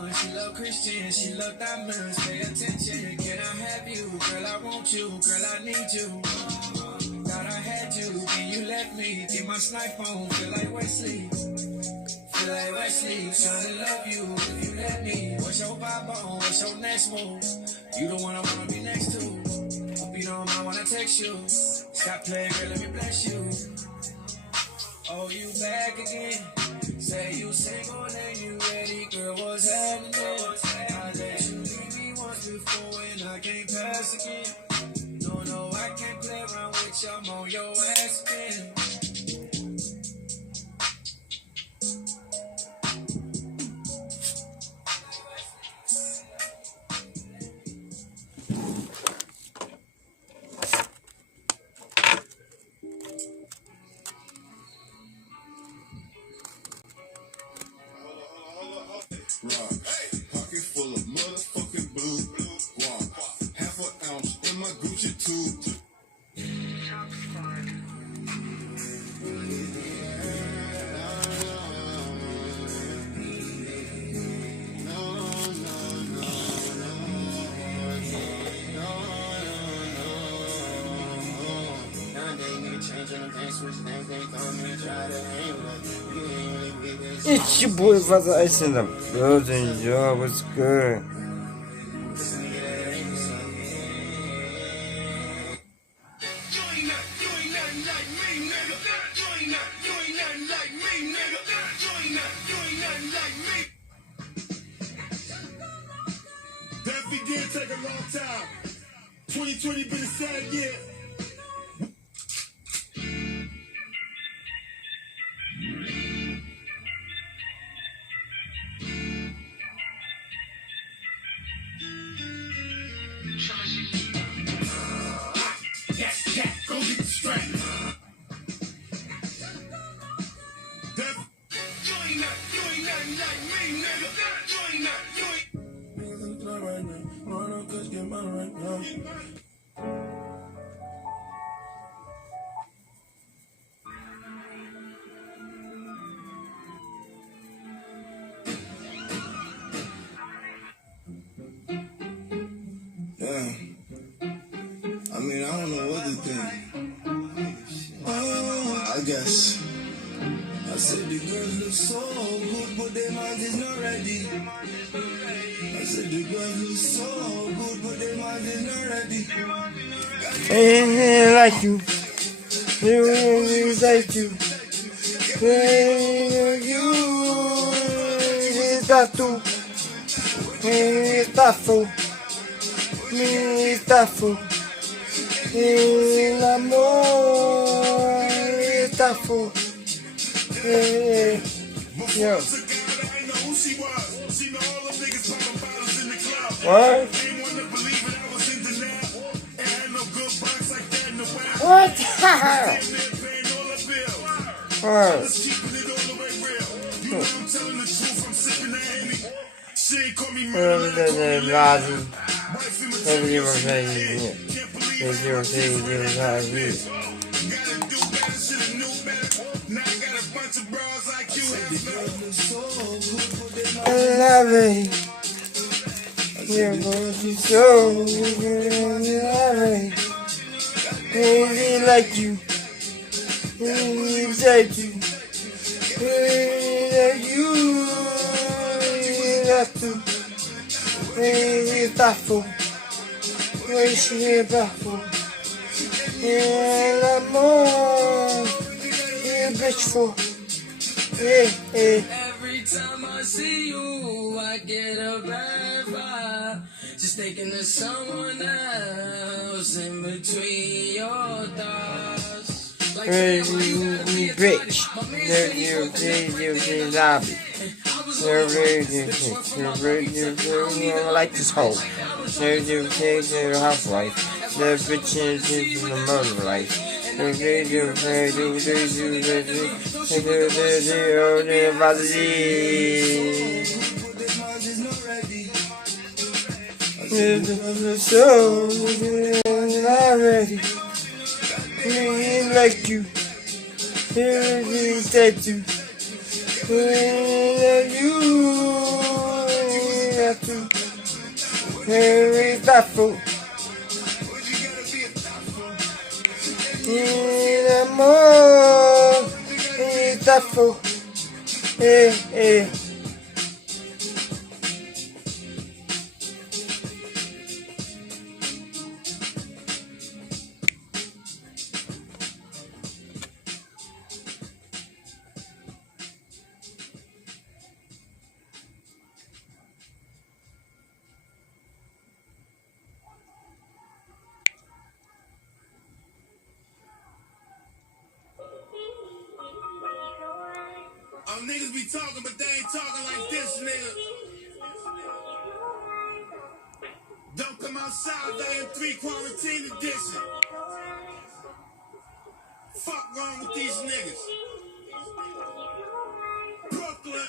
one. She love Christian, she love diamonds. Pay attention, can I have you? Girl, I want you, girl, I need you. Thought I had you, then you left me. Get my snipe on, feel like Wesley. Feel like Wesley, trying to love you if you let me. What's your vibe on? What's your next move? You the one I wanna be next to. Hope you don't mind when I text you. Stop playing, girl, let me bless you. Oh, you back again. Say you single and you ready, girl, what's happening? I let you leave me once before and I can't pass again. No, I can't play around with you, I'm on your ass again. Pocket full of motherfucking blue guap. Half an ounce in my Gucci tube. It's your boy Father Ice in the building, yo, what's good? That did take a long time. 2020 been a sad year. Go get the strap. You ain't nothing like me, nigga. You ain't right now. Run up, cause get money right now. Yeah. I mean, I don't know what to think. I guess. I said the girls look so good, but their minds is not ready. I said the girls look so good, but their minds is not ready. Ain't like you, like you, está tú, está fu, está fu, el amor está fu. Yo. What? What the hell? What? I love it. You're going to show me baby like you. Baby like you. Baby like you. Like you. Baby thoughtful. Baby thoughtful. El amor. You're bitchful. Every time I see you, I get a bad vibe. Just thinking of someone else in between your thoughts. Like, you bitch. You're lobby. You're like this hoe. You're a housewife. The bitch is in the murder life. So already, like you, like you, Here is that fool. What you gotta be a thot for? In the morning, is that fool. Hey, hey. Niggas be talking, but they ain't talking like this, nigga. Don't come outside, they in 3 quarantine edition. Fuck wrong with these niggas. Brooklyn.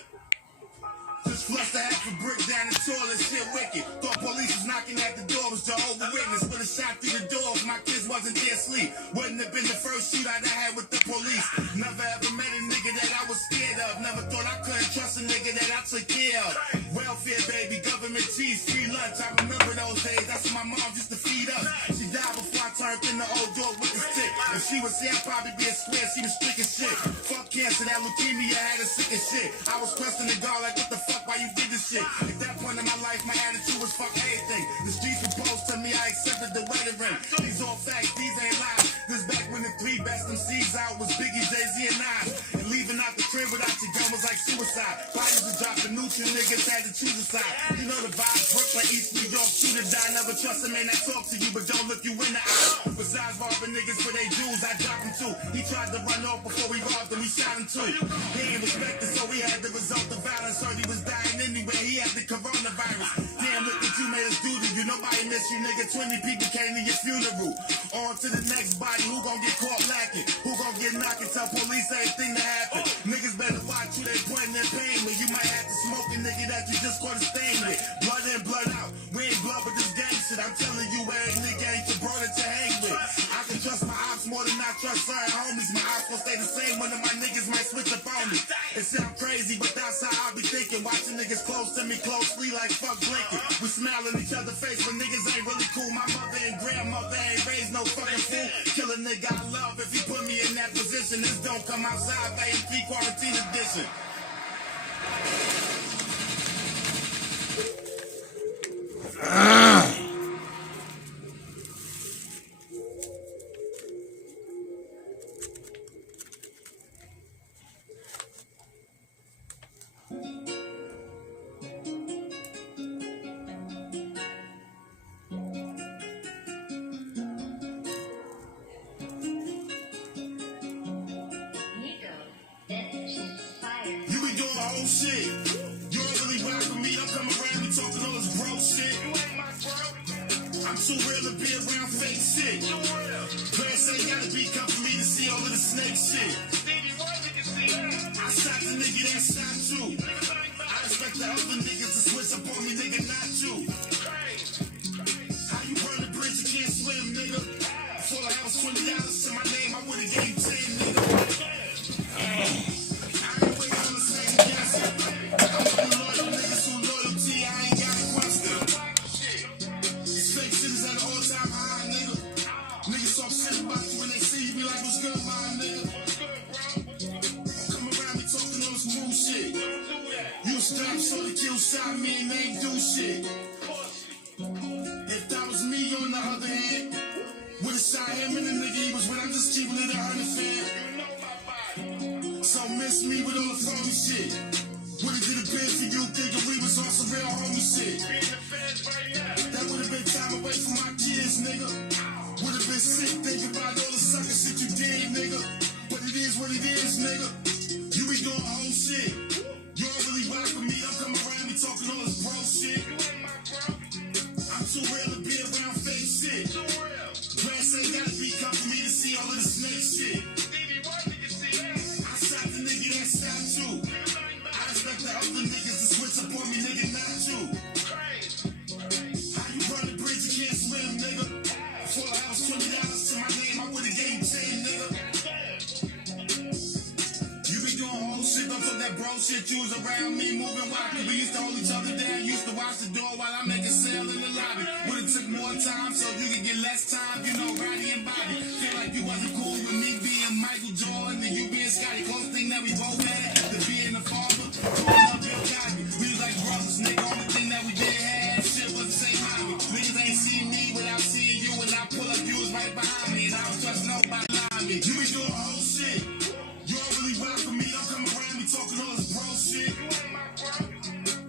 Just flushed a half a brick down the toilet, shit wicked. Thought police was knocking at the door, was Jehovah's Witness. Put a shot through the door if my kids wasn't there asleep. Wouldn't have been the first shootout I had with the police. Never ever met a nigga that I was scared of. Never thought I couldn't trust a nigga that I took care of. Welfare, baby, government cheese, free lunch. I remember those days, that's what my mom used to feed us. She died before I turned in the old dog with the stick. If she was here, I'd probably be a square, she was strict as shit. Fuck cancer, that leukemia had her sick as shit. I was questioning God like, what the fuck, why you did this shit? At that point in my life, my attitude was fuck everything. The streets proposed to me, I accepted the wedding ring. These all facts, these ain't lies. This back when the 3 best MCs out was Biggie, Jay-Z, and Nas. And leaving out the crib without your gun was like suicide. Bodies were dropping neutral, niggas had to choose a side. You know the vibe, Brooklyn, East New York, shoot or die. Never trust a man that talk to you, but don't look you in the eye. Besides robbing niggas for they jewels, I dropped him too. He tried to run off before we robbed him, we shot him too. He ain't respected, so we had the result of violence. Heard he was dying anyway, he had the coronavirus. Damn, look what you made us do to you. Nobody miss you, nigga. 20 people came to your funeral. On to the next body, who gon' get caught lacking? Who gon' get knocked and tell police everything that happened? Niggas better watch who they pointing their pain with. You might have to smoke a nigga that you just caught a stain with. Blood in, blood out. We ain't blood, but this gang shit. I'm telling you, every nigga ain't your brother to hang with. I can trust my ops more than I trust certain homies. My ops gon' stay the same. One of my niggas might switch up on me. It sound crazy, but that's how I be thinking. Watching niggas close to me closely like fuck blinking. We smiling each other face, but niggas ain't really cool. My mother and grandmother ain't raised no fucking fool. Kill a nigga I love if he put me in that position. This don't come outside, they in 3 quarantine edition. Shit. You ain't really rock with me, don't come around me talking all this bro shit. You ain't my bro. I'm too real to be around fake shit. Players say you gotta be come for me to see all of the snake shit. I shot the nigga that shot too. I expect the other niggas to switch up on me, nigga, not you. How you burn the bridge, you can't swim, nigga. Before I was $20 to my name, I would've gave 10, nigga. Shot me and they do shit. If that was me on the other hand, would've shot him and the nigga he was with. I'm just keeping it 100 fan. So miss me with all the phony shit. Would've did a bid for you, thinking we was on some real homie shit. That would've been time away from my kids, nigga. Would've been sick thinking about all the sucker shit you did, nigga. But it is what it is, nigga. You be doing own shit. You don't really rock with me, don't come around me talking all this bro shit. I'm too real to be around fake shit. Glass ain't gotta be come for me to see all of the snake shit. I shot the nigga that shot too. I expect the other niggas to switch up on me, nigga, not you. How you burn the bridge, you can't swim, nigga. Before I was $20 to my name, I would've gave 10, nigga. You be doing whole shit, don't talk that bro shit. You was around me moving wacky. We used to hold each other down, used to watch the door while I make a sale in the lobby. regardless, nigga. Only thing that we did have, shit was the same hobby. Niggas ain't seen me without seeing you, and I pull up, you was right behind me, and I don't trust nobody behind me. You be doing whole shit. You don't really rock with me, don't come around me talking all this bro shit.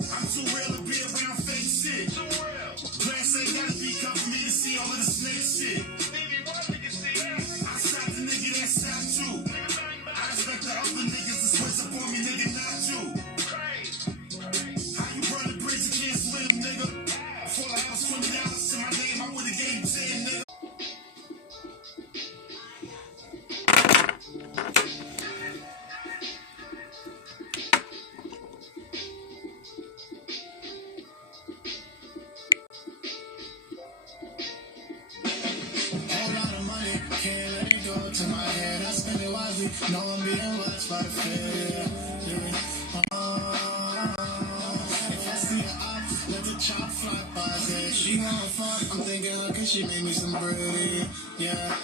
I'm too real to be around fake shit. Glass ain't gotta be come for me to see all of the snake shit. I shot the nigga that shot you. I expect the other niggas to switch up on me, nigga, not you. How you burn the bridge and can't swim, nigga? Before I have $20 in my name, I would've gave you 10, nigga. Can't let it go to my head. I spend it wisely. Know I'm being watched by the Fed. If I see her up, let the chop fly by his head. She wanna fuck, I'm thinking how can she make me some bread? Yeah.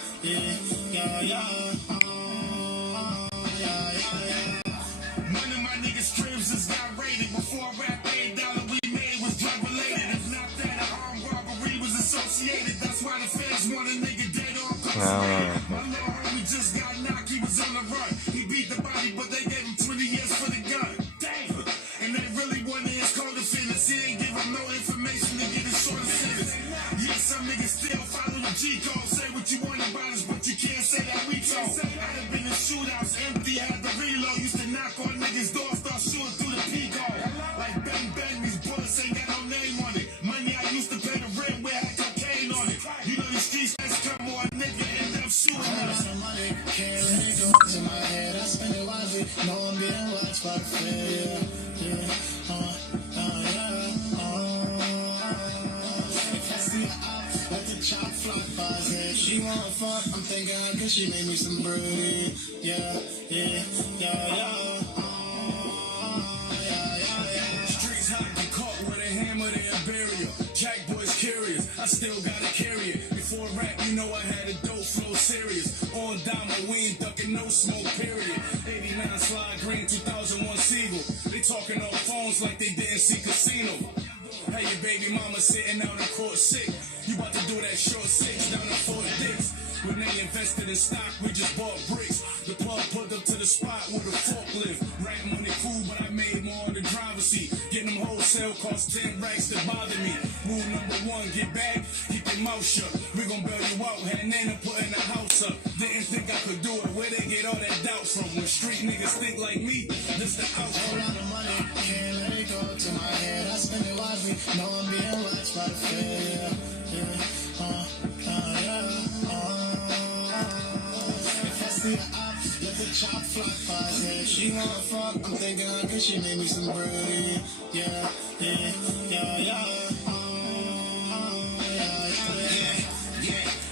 One of my niggas' trips just got raided. Before rap $8 we made was drug related. If not that, an armed robbery was associated. That's why the feds want a nigga dead on. My little homie just got knocked, he was on the run. He beat the body, but they gave him 20 years for the gun. Damn! And they really wanted his co-defendants. He ain't give him no information to get his shorter sentence. Yeah, some niggas still follow the G code. Say what you want about us, but you can't say that we told. I done been in shootouts, empty, had the reload. Used to knock on niggas' doors, start shooting through the P-code. Like bang bang, these bullets ain't got no name on it. Money I used to pay the rent with had cocaine on it. You know these streets has come on, nigga, end up shooting us. Money, can't let it go to my head. I spend it wisely, know I'm being watched by the Fed. If I see her up, let the chop fly by his head. She wanna fuck, I'm thinking how can she make me some bread? Yeah. Streets hot, get caught with a hammer, they a barrier. Jack boy's curious, I still gotta carry it. Before rap, you know I had a dope flow serious. On diamond, we ain't ducking no smoke, period. 89 Slide Green, 2001 Seagull. They talking on phones like they didn't see Casino. Hey, your baby mama sitting out in court sick. You about to do that short six down in Fort Dix. When they invested in stock, we just bought bricks. The plug pulled up to the spot with a forklift. Rap money cool, but I made more on the driver's seat. Getting them wholesale cost 10 racks to bother me. Rule number 1, get back, keep your mouth shut. We gon' bail you out, had Nana putting the house up. Didn't think I could do it, where they get all that doubt from? When street niggas think like me, this the outcome. Whole lot of money, can't let it go to my head. I spend it wisely, know I'm being watched by the Fed. If I see her up, let the chop fly by his head. She wanna fuck, I'm thinking how can she make me some bread? Yeah.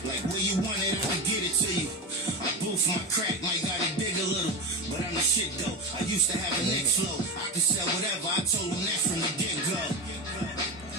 Like where you want it, I can get it to you. I boof my crack, might gotta dig a little. But I'm the shit though, I used to have a neck flow. I could sell whatever, I told him that from the get-go.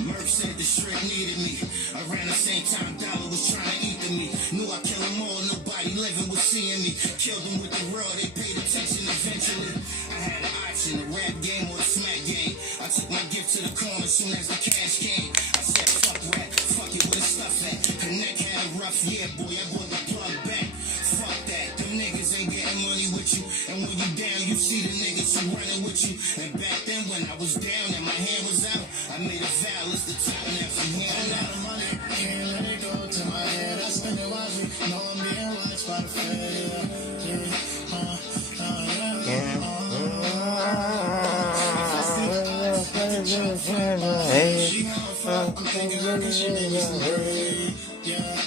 Murph said the strip needed me. Around the same time, Dollar was trying to eat to me. Knew I kill them all, nobody living was seeing me. Killed them with the raw, they paid attention eventually. I had an option, the rap game or the smack game. I took my gift to the corner soon as the cash came. I said, fuck rap, fuck it, where the stuff at? Connect had a rough year, boy, I brought the plug back. Fuck that, them niggas ain't getting money with you. And when you down, you see the niggas who running with you. And back then when I was down and my hand was out, I made a vow, it's the time now from here on out. Of money, can't let it go to my head. I spend it wisely, know I'm being watched by the Fed. She wanna fuck, I'm thinking how can she make me some bread? Yeah.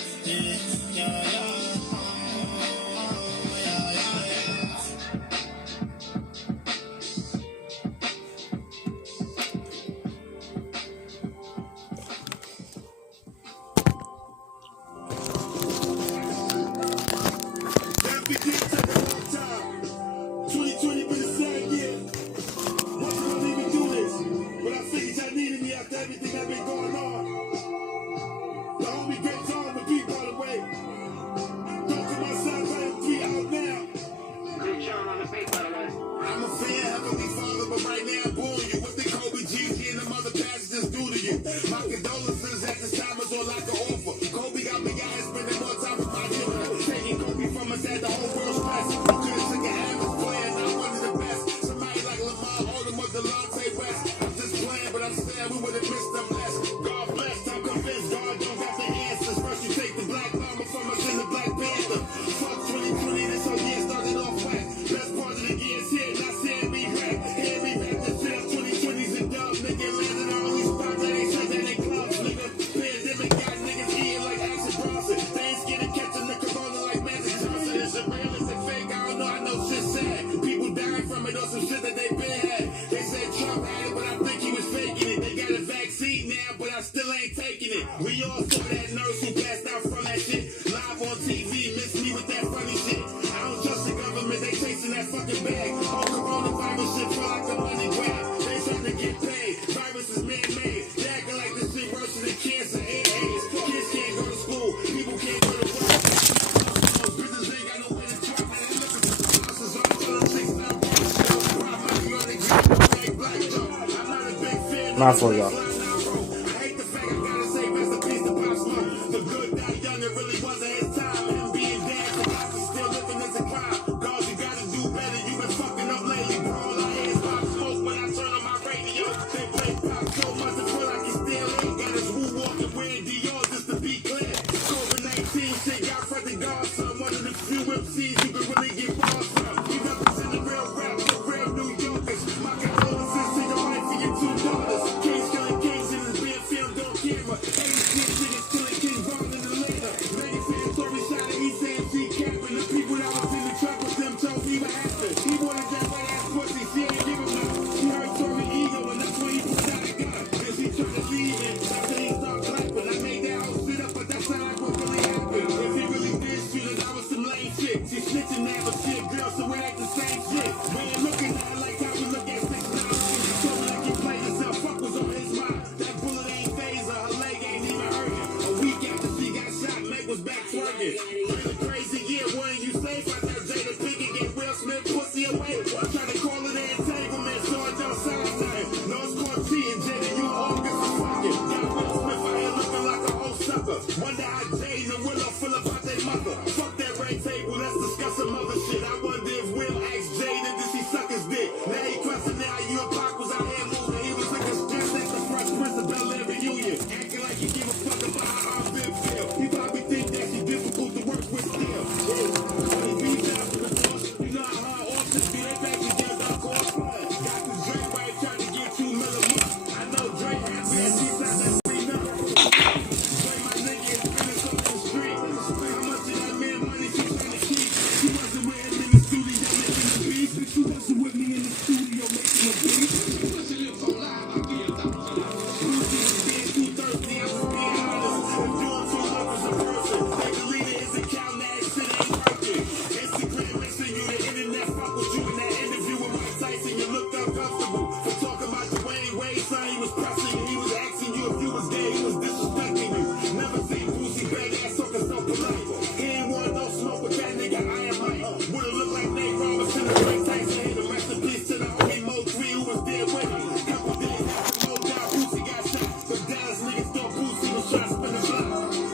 I'm a fan, heavenly father, but right now, boy, you with the Kobe G in the mother. We all saw that nurse who passed out from that shit. Live on TV, miss me with that funny shit. I don't trust the government, they chasing that fucking bag. All coronavirus shit feel like a money grab. They trying to get paid. Virus is man-made. They acting like this shit worse than cancer and AIDS. Kids can't go to school. People can't go to work. Business ain't got nowhere to drop. Man, they looking for sponsors. All politics now. Prop money on the green. Black joke. I'm not a big fan. My fault, y'all. I hate the fact I gotta say rest in peace to Pop Smoke. The good died young, it really wasn't his time. Him being dead, the life is still living as a crime. God, you gotta do better. You been fucking up lately, bro. All I hear is Pop Smoke when I turn on my radio. They play Pop so much, I feel like he still ain't got his woo walking wearing Dior just to be clear. COVID-19 shit got Fred the Godson, one of the few MCs you can really get balls from. He represent the real rap, the real New Yorkers. My condolences to your wife and your 2 daughters. Kings killing kings and is being filmed on camera. 86 niggas killing King Von in the later. Many fans story shot at East MC capping. The people that was in the truck with them told me what happened. He wanted that white ass pussy, she ain't give him none. She heard Tory ego and that's when he pulled out a gun. Then she tried to leave and after he started clapping. I made that whole shit up, but that's not like what really happened. If he really did shoot it, that was some lame shit. She snitching that, but she a girl, so we ain't the same shit. We ain't looking at her like how we look at 6ix9ine. She told me like he played himself, fuck was on his mind. That bullet ain't phase her, her leg ain't even hurting. A week after she got shot, Meg was back twerking. Really crazy year, wasn't you safe? I thought Jada Pinkett get Will Smith pussy away. Trying to call it an entanglement, so it don't sound nothing. No, it's called cheating, Jada, you all good for fucking. Got Will Smith out here looking like a whole sucker. Wonder how Jade and Willow feel about their mother. Fuck that red table, let's discuss some other shit. I wonder if Will asked Jada, did she suck his dick? Now he questioning how you and Pac was out here moving. He was looking stressed at the Fresh Prince of Bel-Air reunion. Acting like he give a fuck about how our bib feel. He probably think that she difficult to work with still. When he beats out for the boss, you know how hard Austin be. They back together, of course. Got this Drake right trying to get 2 million more. I know Drake happy as he signed that free number. Play my nigga and finish off the street. How much of that man money she trying to keep? She wasn't with him in the studio making the beat. She wasn't with me in the studio making the beat. She lives so live, I feel that was a lot. Being too thirsty, I'm just being honest. Doing too much as a person. They deleted his account, that shit ain't working. Instagram mixing you, the internet fuck with you. In that interview with Mike Tyson, you looked uncomfortable. For talking about Dwayne Wade, son, he was pressing you. He was asking you if you was gay, he was disrespecting you. Never seen Boosie bag ass talking so polite. He ain't want no smoke with that nigga, I am Mike. Would've looked like Nate Robinson and Mike Tyson. Hit him, rest in peace to the homie Mo 3 who was there with me. Couple days after Mo died, Boosie got shot. But Dallas niggas thought Boosie was trying to spin the block.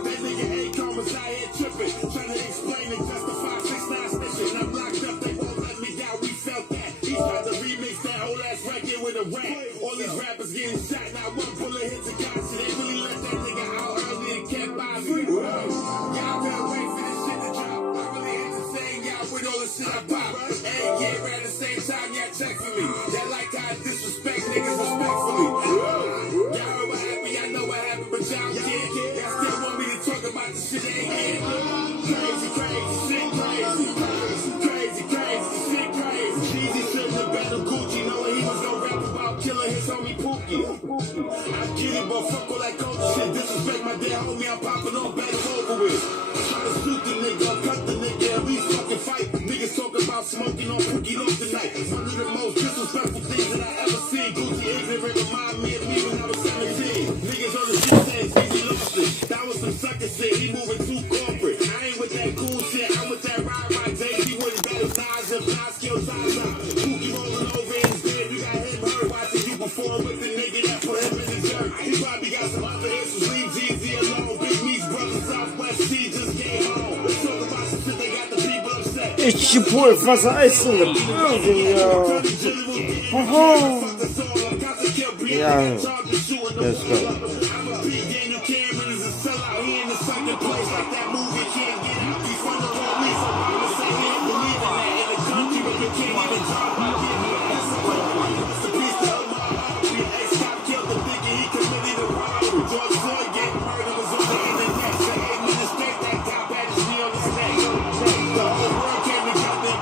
That nigga Akon was out here tripping, trying to explain and justify 6ix9ine snitching. I'm locked up, they won't let me down, we felt that. He tried to remix that whole ass record with a rap. All these rappers getting shot, not one bullet hits a gun. So they really let that nigga out early and kept by me. Y'all better wait for this shit to drop. I really hate to say y'all with all the shit I pop. Every year at the same time, y'all check for me. Y'all like how I disrespect niggas respectfully. Y'all heard what happened, y'all know what happened, but y'all can't. Y'all still want me to talk about the shit they ain't. Crazy, crazy, shit crazy. Crazy, crazy, shit crazy. Jeezy shouldn't have battled Gucci, knowing he was gonna rap about killing his homie Pookie. I get it, but fuck all that culture shit. Disrespect my dead homie, I'm popping on better over with. Try to shoot the nigga, cut the nigga, at least fucking fight. Niggas talk about smoking on Pookie Loaf tonight. One of the most disrespectful things that I ever seen. Gucci ignorant remind me of me when I was 17. Niggas on the shit saying Jeezy lost it. That was some sucker shit, he moving too corporate. I ain't with that cool shit, I'm with that ride. Jay-Z wouldn't battle Nas if Nas killed Zaza. Pookie rolling over in his bed, you got him hurt. Watching you perform with the nigga that put him in the dirt. He probably got some other issues, leave Jeezy alone. Big Me's brother, Southwest C just came home. Let's talk about some shit, they got the people upset. It's your boy Fuzz Ice in the building, y'all. Yeah, let's go. I'm a big Daniel Cameron is a sellout. He in the second place like that movie can't get out. He's from the police. I'm about to say he ain't believe in that. In the country where you can't even talk about getting your ass up. It's a piece of Omar Aubrey. Ex-cop killed the nigga. He committed a robbery. George Floyd getting murdered was on the internet. For 8 minutes straight, that cop had his knee on his neck. The whole world came together.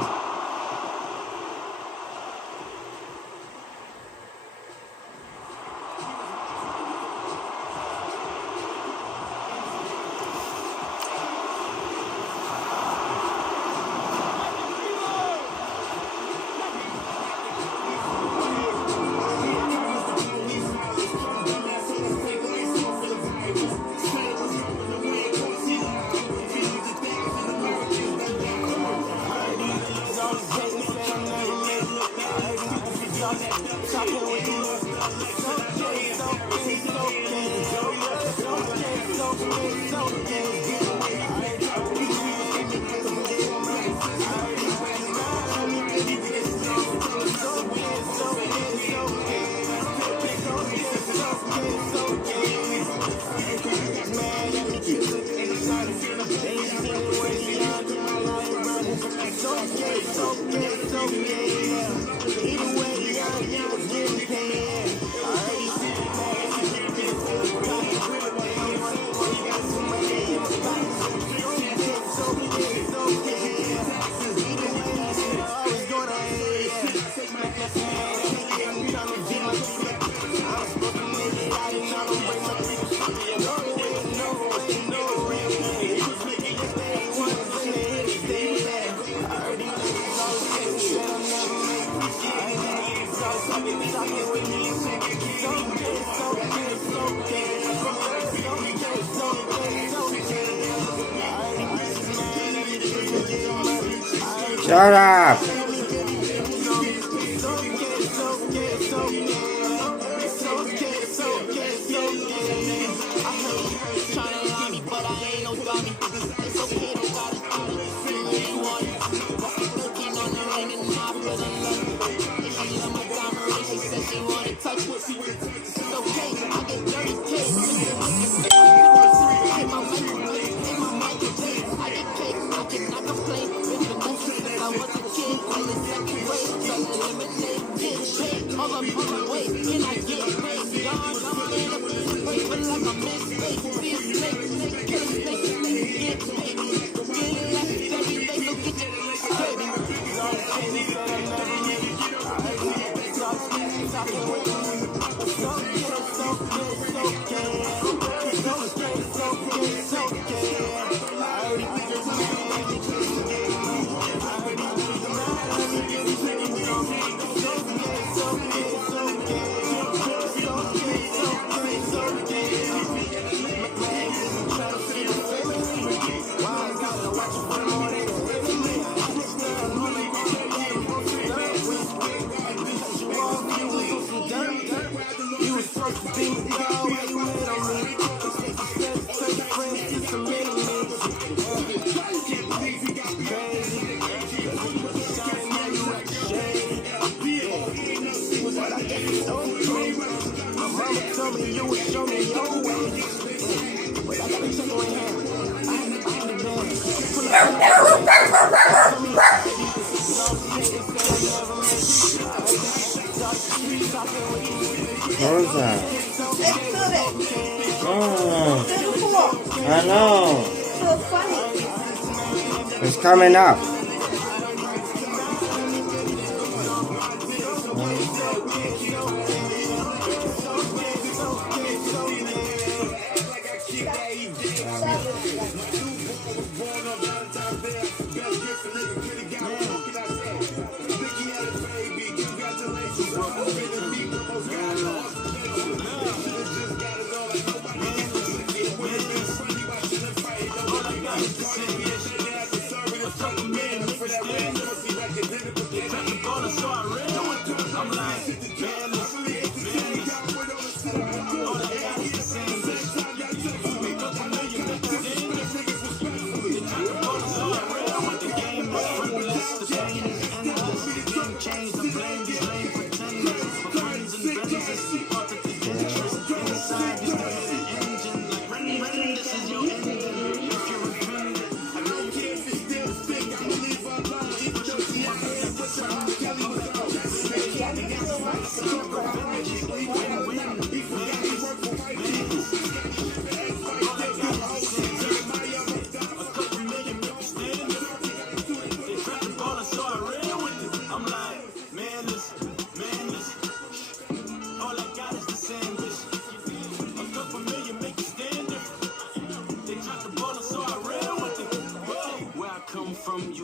Shut up! What was that? Oh, I know. So funny. It's coming up.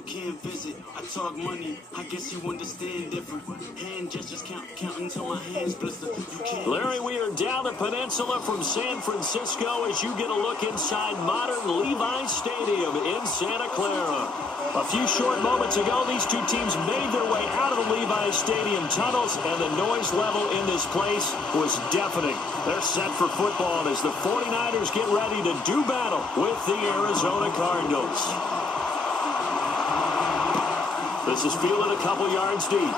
can't visit. I talk money, I guess you understand different. Hand gestures count until my hands blister. You can't. Larry, we are down the peninsula from San Francisco as you get a look inside modern Levi's Stadium in Santa Clara. A few short moments ago, these two teams made their way out of the Levi's Stadium tunnels, and the noise level in this place was deafening. They're set for football as the 49ers get ready to do battle with the Arizona Cardinals. This is fielded a couple yards deep. And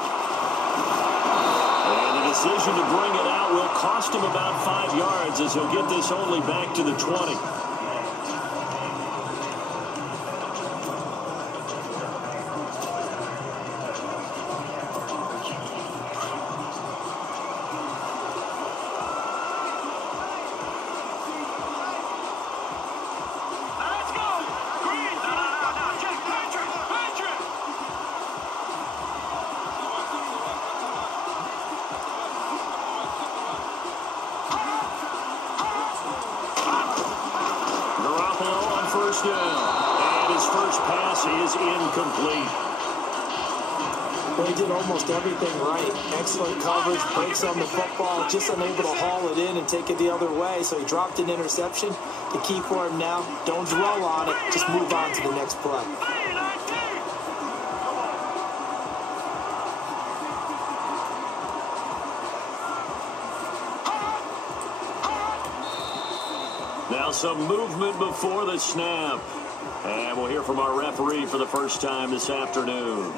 the decision to bring it out will cost him about 5 yards as he'll get this only back to the 20. And his first pass is incomplete. Well, he did almost everything right. Excellent coverage, breaks on the football, just unable to haul it in and take it the other way. So he dropped an interception. The key for him now, don't dwell on it. Just move on to the next play. Now some movement before the snap. And we'll hear from our referee for the first time this afternoon.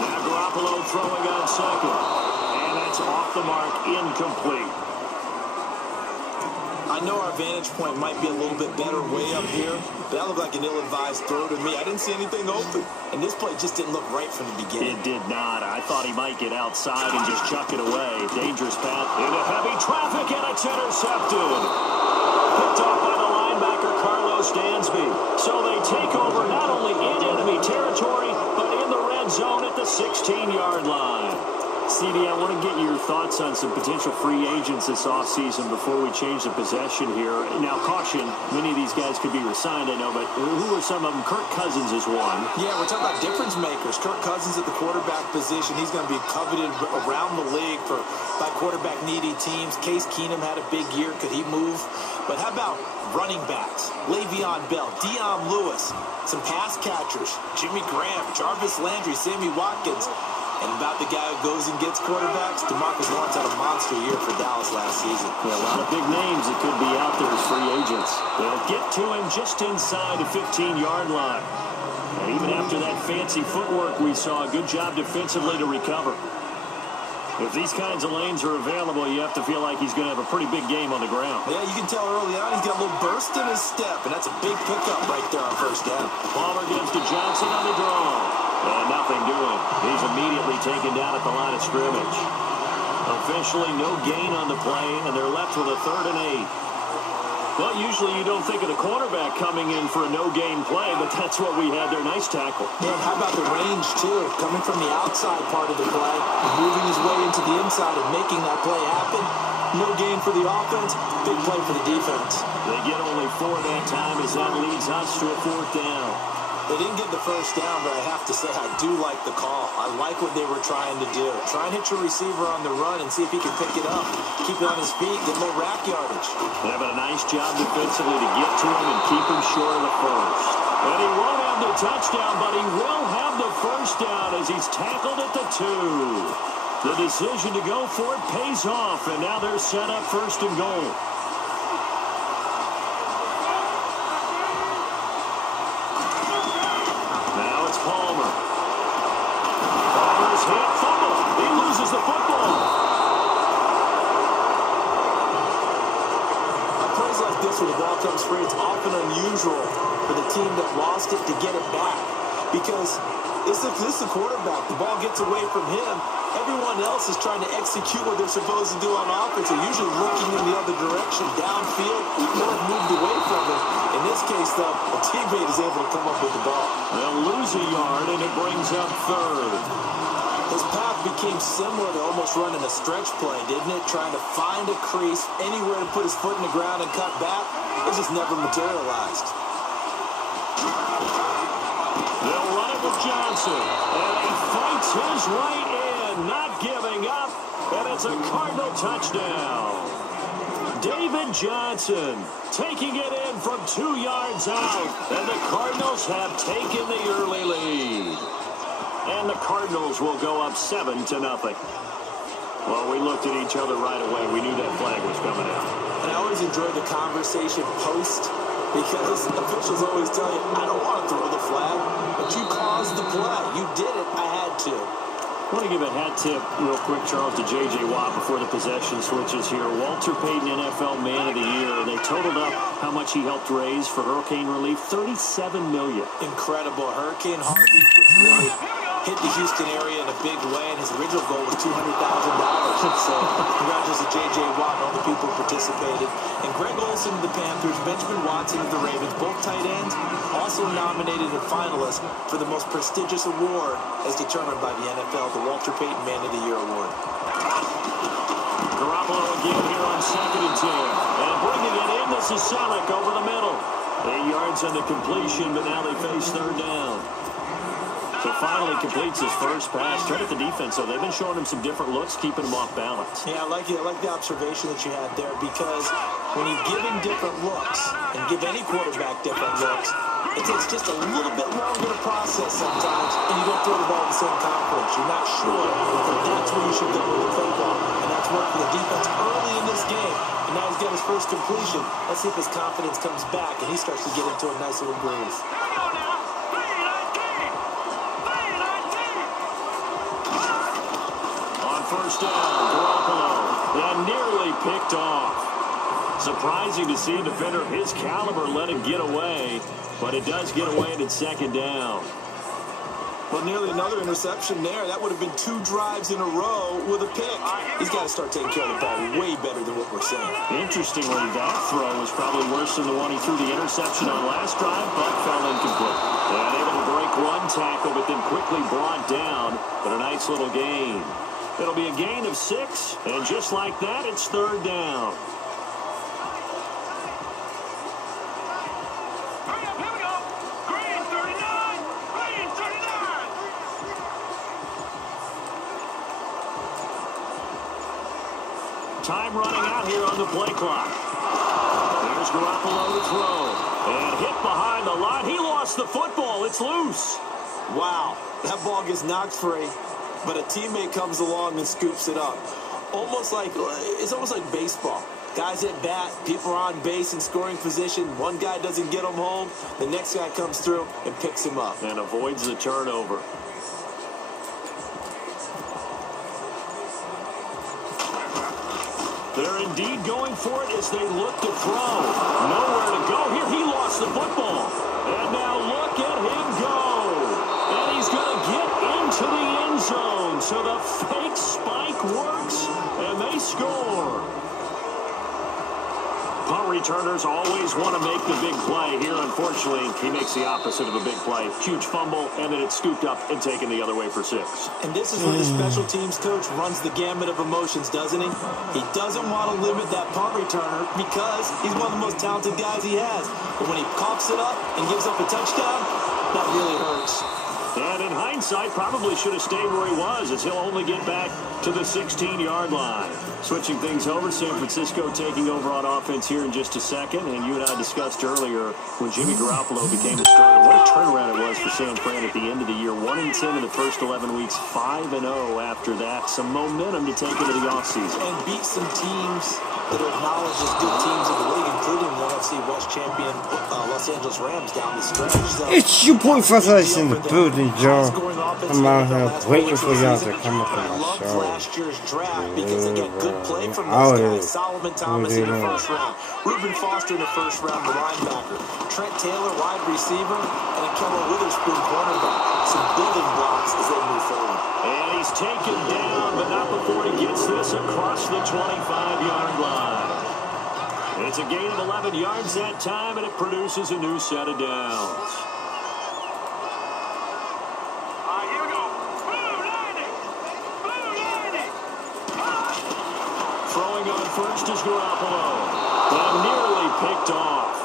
Now Garoppolo throwing on second. And that's off the mark, incomplete. I know our vantage point might be a little bit better way up here, but that looked like an ill-advised throw to me. I didn't see anything open, and this play just didn't look right from the beginning. It did not. I thought he might get outside and just chuck it away. Dangerous pass into heavy traffic, and it's intercepted. Picked off by the linebacker, Carlos Dansby. So they take over not only in enemy territory, but in the red zone at the 16-yard line. CD, I want to get your thoughts on some potential free agents this offseason before we change the possession here. Now, caution, many of these guys could be resigned, I know, but who are some of them? Kirk Cousins is one. Yeah, we're talking about difference makers. Kirk Cousins at the quarterback position. He's going to be coveted around the league by quarterback-needy teams. Case Keenum had a big year. Could he move? But how about running backs? Le'Veon Bell, Dion Lewis, some pass catchers, Jimmy Graham, Jarvis Landry, Sammy Watkins. And about the guy who goes and gets quarterbacks, DeMarcus Lawrence had a monster year for Dallas last season. Yeah, a lot of big names that could be out there as free agents. They'll get to him just inside the 15-yard line. And even after that fancy footwork we saw, a good job defensively to recover. If these kinds of lanes are available, you have to feel like he's going to have a pretty big game on the ground. Yeah, you can tell early on he's got a little burst in his step, and that's a big pickup right there on first down. Palmer gives to Johnson on the draw. And nothing doing. He's immediately taken down at the line of scrimmage. Officially no gain on the play, and they're left with a 3rd and 8. Well, usually you don't think of the cornerback coming in for a no-gain play, but that's what we had there. Nice tackle. Yeah, how about the range, too? Coming from the outside part of the play, moving his way into the inside and making that play happen. No gain for the offense, big play for the defense. They get only 4 that time as that leads us to a 4th down. They didn't get the first down, but I have to say I do like the call. I like what they were trying to do. Try and hit your receiver on the run and see if he can pick it up. Keep it on his feet, get a little rack yardage. They're having a nice job defensively to get to him and keep him short of the first. And he won't have the touchdown, but he will have the first down as he's tackled at the 2. The decision to go for it pays off, and now they're set up 1st and goal. Palmer. Palmer's hit, fumble. He loses the football. On plays like this where the ball comes free, it's often unusual for the team that lost it to get it back. Because this is the quarterback. The ball gets away from him. Everyone else is trying to execute what they're supposed to do on offense. They're usually looking in the other direction, downfield, or moved away from it. In this case, though, a teammate is able to come up with the ball. They'll lose a yard, and it brings up third. His path became similar to almost running a stretch play, didn't it? Trying to find a crease, anywhere to put his foot in the ground and cut back. It just never materialized. They'll run it with Johnson, and he fights his way in, not giving up, and it's a Cardinal touchdown. David Johnson taking it in from 2 yards out, and the Cardinals have taken the early lead. And the Cardinals will go up 7-0. Well, we looked at each other right away. We knew that flag was coming out. And I always enjoy the conversation post, because officials always tell you, I don't want to throw the flag, but you caused the play. You did it. I had to. I want to give a hat tip real quick, Charles, to J.J. Watt before the possession switches here. Walter Payton, NFL Man of the Year. They totaled up how much he helped raise for hurricane relief, $37 million. Incredible. Hurricane Harvey really hit the Houston area in a big way, and his original goal was $200,000. So congratulations to J.J. Watt and all the people who participated. And Greg Olsen of the Panthers, Benjamin Watson of the Ravens, both tight ends, also nominated and finalists for the most prestigious award as determined by the NFL, the Walter Payton Man of the Year Award. Garoppolo again here on 2nd and 10. And bringing it in, this is Selleck over the middle. 8 yards on the completion, but now they face third down. So finally completes his first pass. Credit the defense, though. They've been showing him some different looks, keeping him off balance. Yeah, I like the observation that you had there, because when you give him different looks and give any quarterback different looks, it takes just a little bit longer to process sometimes, and you don't throw the ball with the same confidence. You're not sure, but that's where you should go with the play ball. And that's worked for the defense early in this game. And now he's got his first completion. Let's see if his confidence comes back and he starts to get into a nice little groove. First down, Garoppolo, and nearly picked off. Surprising to see a defender of his caliber let him get away, but it does get away and it's 2nd down. Well, nearly another interception there. That would have been 2 drives in a row with a pick. He's got to start taking care of the ball way better than what we're seeing. Interestingly, that throw was probably worse than the one he threw the interception on last drive, but fell incomplete. And able to break one tackle, but then quickly brought down, but a nice little gain. It'll be a gain of 6, and just like that, it's third down. Here we go. Green 39. Green 39. Time running out here on the play clock. Here's Garoppolo to throw. And hit behind the line. He lost the football. It's loose. Wow, that ball gets knocked free, but a teammate comes along and scoops it up. It's almost like baseball. Guys at bat, people are on base in scoring position. One guy doesn't get him home. The next guy comes through and picks him up. And avoids the turnover. They're indeed going for it as they look to throw. Nowhere to go. Here he lost the football. And now look at him go. And he's going to get into the end zone. So the fake spike works, and they score. Punt returners always want to make the big play. Here, unfortunately, he makes the opposite of a big play. Huge fumble, and then it's scooped up and taken the other way for 6. And this is where the special teams coach runs the gamut of emotions, doesn't he? He doesn't want to limit that punt returner because he's one of the most talented guys he has. But when he coughs it up and gives up a touchdown, that really hurts. And in hindsight, probably should have stayed where he was, as he'll only get back to the 16-yard line. Switching things over, San Francisco taking over on offense here in just a second. And you and I discussed earlier when Jimmy Garoppolo became the starter, what a turnaround it was for San Fran at the end of the year. 1-10 in the first 11 weeks, 5-0 after that. Some momentum to take into the offseason. And beat some teams that are acknowledged as good teams in the league, including the NFC West champion Los Angeles Rams down the stretch. So, It's your boy Fuzz in the building, Joe. I'm out here waiting for y'all to come up on my show. Last year's draft because they get good play from those guys. Solomon Thomas in the first round, Reuben Foster in the first round, the linebacker, Trent Taylor, wide receiver, and Akello Witherspoon, cornerback. Some building blocks as they move forward. And he's taken down, but not before he gets this across the 25-yard line. It's a gain of 11 yards that time, and it produces a new set of downs. Here we go. Throwing on first is Garoppolo. And nearly picked off.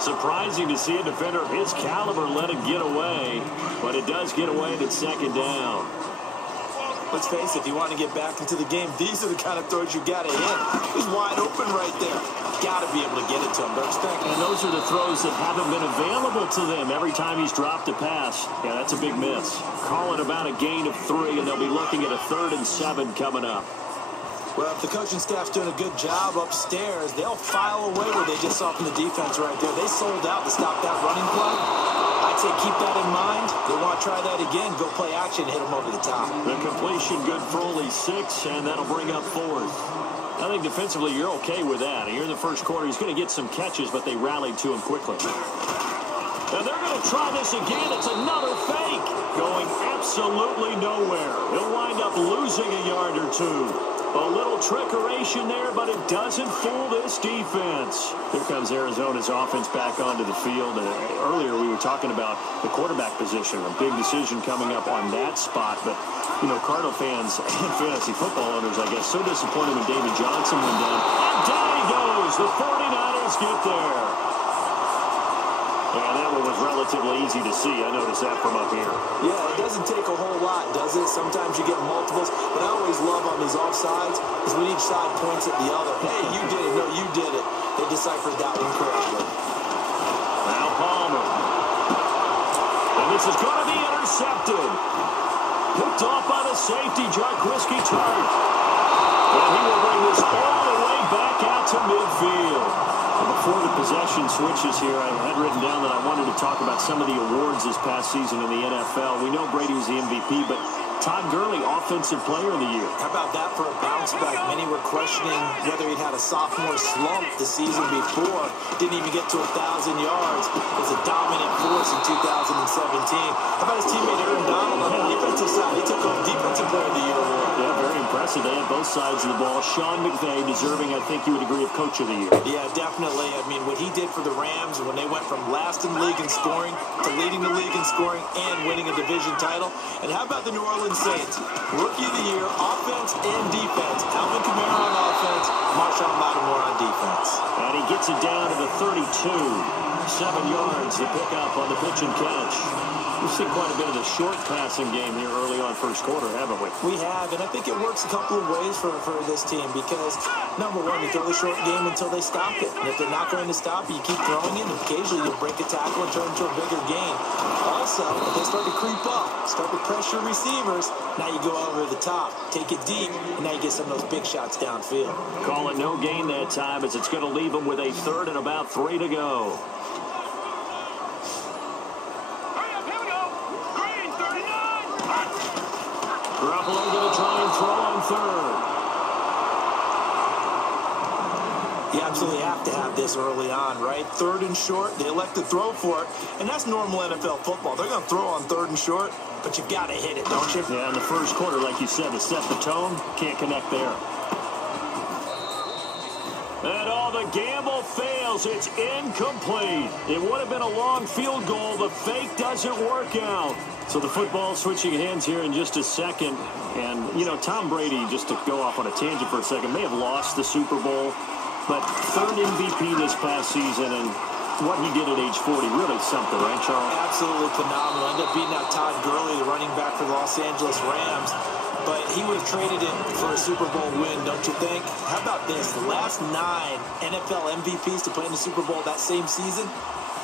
Surprising to see a defender of his caliber let it get away, but it does get away and it's second down. Let's face it, if you want to get back into the game, these are the kind of throws you got to hit. He's wide open right there. Got to be able to get it to him, don't you think? And those are the throws that haven't been available to them every time he's dropped a pass. Yeah, that's a big miss. Call it about a gain of 3, and they'll be looking at a 3rd and 7 coming up. Well, if the coaching staff's doing a good job upstairs, they'll file away what they just saw from the defense right there. They sold out to stop that running play. I'd say keep that in mind. They want to try that again, go play action, hit them over the top. The completion good for only 6, and that'll bring up 4th. I think defensively you're okay with that. Here in the first quarter, he's going to get some catches, but they rallied to him quickly. And they're going to try this again. It's another fake. Going absolutely nowhere. He'll wind up losing a yard or 2. A little trickeration there, but it doesn't fool this defense. Here comes Arizona's offense back onto the field. Earlier we were talking about the quarterback position, a big decision coming up on that spot. But, you know, Cardinal fans and fantasy football owners, I guess, so disappointed when David Johnson went down. And down he goes. The 49ers get there. And that one was relatively easy to see. I noticed that from up here. Yeah, it doesn't take a whole lot, does it? Sometimes you get multiples, but I always love on these offsides is when each side points at the other. Hey, you did it. No, you did it. They deciphered that incorrectly. Now Palmer. And this is going to be intercepted. Picked off by the safety, Jarquiski Tart. And he will bring this all the way back out to midfield. Before the possession switches here, I had written down that I wanted to talk about some of the awards this past season in the NFL. We know Brady was the MVP, but Todd Gurley, Offensive Player of the Year. How about that for a bounce back? Many were questioning whether he'd had a sophomore slump the season before. Didn't even get to 1,000 yards. Was a dominant force in 2017. How about his teammate Aaron Donald on the defensive side? He took home Defensive Player of the Year award. Yeah, very impressive. They had both sides of the ball. Sean McVay deserving, I think you would agree, of Coach of the Year. Yeah, definitely. I mean, what he did for the Rams when they went from last in the league in scoring to leading the league in scoring and winning a division title. And how about the New Orleans Saints? Rookie of the Year, offense and defense. Alvin Kamara on offense, Marshawn Lattimore on defense. And he gets it down to the 32. 7 yards to pick up on the pitch and catch. We've seen quite a bit of the short passing game here early on first quarter, haven't we? We have, and I think it works a couple of ways for this team because, number one, you throw the short game until they stop it. And if they're not going to stop it, you keep throwing it, and occasionally you break a tackle and turn into a bigger gain. Also, if they start to creep up, start to pressure receivers, now you go over the top, take it deep, and now you get some of those big shots downfield. Call it no gain that time as it's going to leave them with a 3rd and about 3 to go. Garoppolo going to try and throw on 3rd. You absolutely have to have this early on, right? 3rd and short, they elect to throw for it, and that's normal NFL football. They're going to throw on 3rd and short, but you've got to hit it, don't you? Yeah, in the first quarter, like you said, to set the tone, can't connect there. And the gamble fails. It's incomplete. It would have been a long field goal. The fake doesn't work out. So the football switching hands here in just a second. And, you know, Tom Brady, just to go off on a tangent for a second, may have lost the Super Bowl, but 3rd MVP this past season, and what he did at age 40, really something, right, Charles? Absolutely phenomenal. Ended up beating out Todd Gurley, the running back for the Los Angeles Rams. But he would have traded it for a Super Bowl win, don't you think? How about this? The last 9 NFL MVPs to play in the Super Bowl that same season,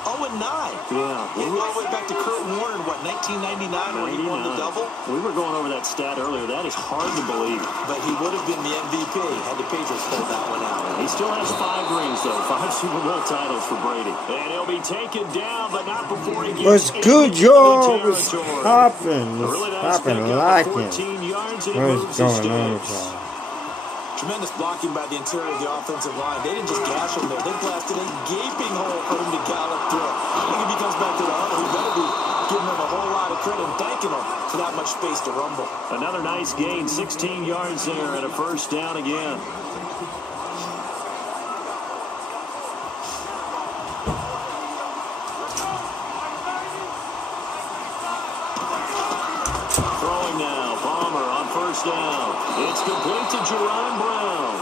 0-9. Yeah. All the way back to Kurt Warner in, 1999 when he won the double? We were going over that stat earlier. That is hard to believe. But he would have been the MVP had the Patriots pulled that one out. He still has 5 rings, though. 5 Super Bowl titles for Brady. And he'll be taken down, but not before he gets What's good, y'all? What's territory. poppin'? Really What's nice poppin'? pickup, Lacking? 14 yards, and he What's moves the going on with sticks. y'all? Tremendous blocking by the interior of the offensive line. They didn't just gash him there. They blasted a gaping hole for him to gallop through. I think if he comes back to the huddle, we better be giving him a whole lot of credit and thanking him for that much space to rumble. Another nice gain, 16 yards there, and a first down again. first down. It's complete to Jerron Brown.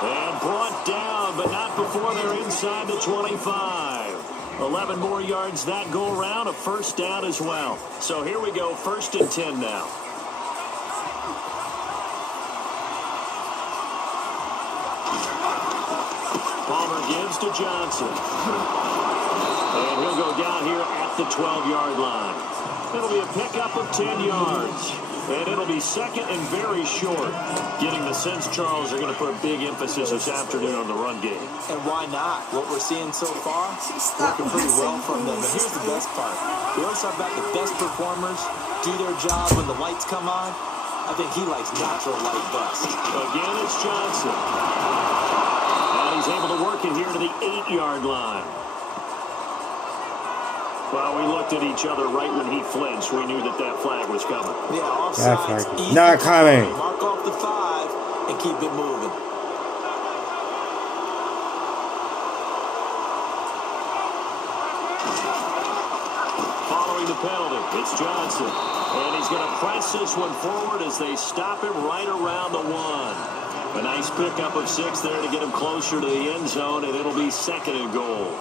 And brought down, but not before they're inside the 25. 11 more yards that go around, a first down as well. So here we go, 1st and 10 now. Palmer gives to Johnson. And he'll go down here at the 12-yard line. It'll be a pickup of 10 yards. And it'll be 2nd and very short. Getting the sense Charles are going to put a big emphasis this afternoon on the run game. And why not? What we're seeing so far, working pretty well from them. But here's the best part. We always talk about the best performers do their job when the lights come on. I think he likes natural light best. Again, it's Johnson. And he's able to work it here to the 8-yard line. Well, we looked at each other right when he flinched. We knew that flag was coming. Yeah, offsides. Not coming. Mark off the 5 and keep it moving. Following the penalty, it's Johnson. And he's going to press this one forward as they stop him right around the 1. A nice pickup of 6 there to get him closer to the end zone, and it'll be 2nd and goal.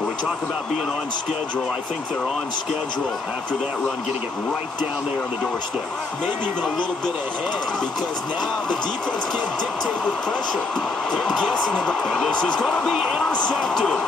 When we talk about being on schedule, I think they're on schedule after that run, getting it right down there on the doorstep. Maybe even a little bit ahead, because now the defense can't dictate with pressure. They're guessing about. And this is going to be intercepted.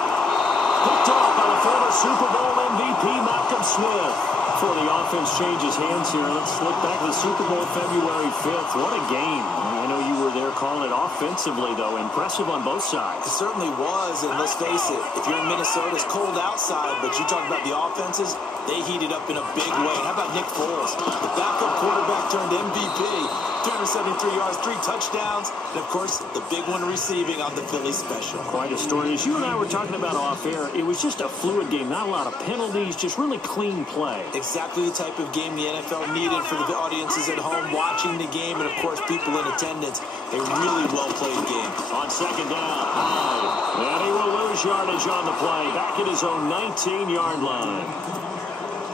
Picked off by the former Super Bowl MVP, Malcolm Smith. Before the offense changes hands here, let's look back to the Super Bowl February 5th. What a game. I know you were there calling it offensively, though. Impressive on both sides. It certainly was, and let's face it, if you're in Minnesota, it's cold outside, but you talk about the offenses, they heated up in a big way. How about Nick Foles? The backup quarterback turned MVP. 373 yards, 3 touchdowns, and of course, the big one receiving on the Philly special. Quite a story. As you and I were talking about off air, it was just a fluid game. Not a lot of penalties, just really clean play. Exactly the type of game the NFL needed for the audiences at home watching the game, and of course, people in attendance. A really well-played game. On 2nd down, and he will lose yardage on the play. Back at his own 19-yard line.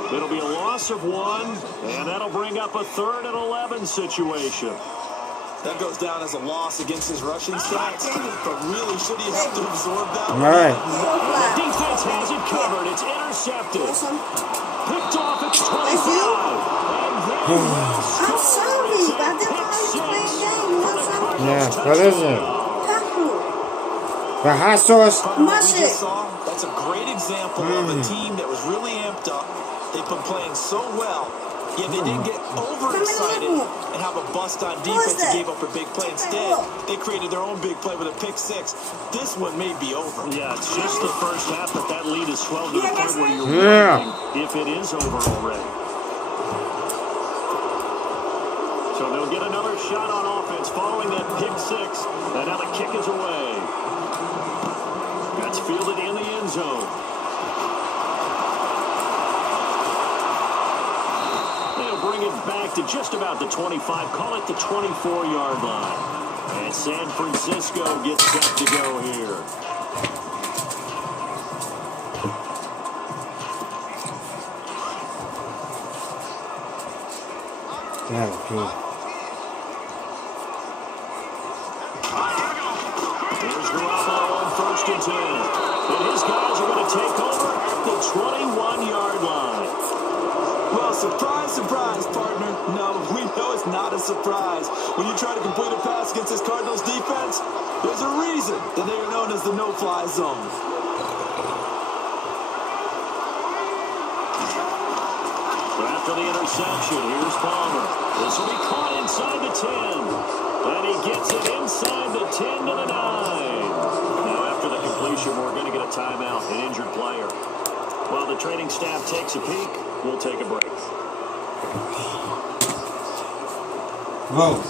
It'll be a loss of 1, and that'll bring up a 3rd and 11 situation. That goes down as a loss against his rushing stats, but really, should he have to absorb that? All right. The defense has it covered. It's intercepted. Picked off at 25. I'm sorry, but that's how you play a game. You know something? Yeah, what is it? Tackle. The hot sauce? Mush it. That's a great example of a team that was really amped up. They've been playing so well, yet they didn't get overexcited and have a bust on defense and gave up a big play. Instead, they created their own big play with a pick-6. This one may be over. Yeah, it's just the first half, but that lead is swelled to the point where you're wondering if it is over already. So they'll get another shot on offense following that pick-6, and now the kick is away. That's fielded in the end zone. Bring it back to just about the 25, call it the 24-yard line. And San Francisco gets set to go here. Here's Garoppolo on 1st and 10. And his guys are going to take over at the 21-yard line. Well, surprise, surprise, partner. No, we know it's not a surprise. When you try to complete a pass against this Cardinals defense, there's a reason that they are known as the no-fly zone. After the interception, here's Palmer. This will be caught inside the 10. And he gets it inside the 10 to the 9. Now, after the completion, we're going to get a timeout, an injured player. While the training staff takes a peek, we'll take a break. Whoa.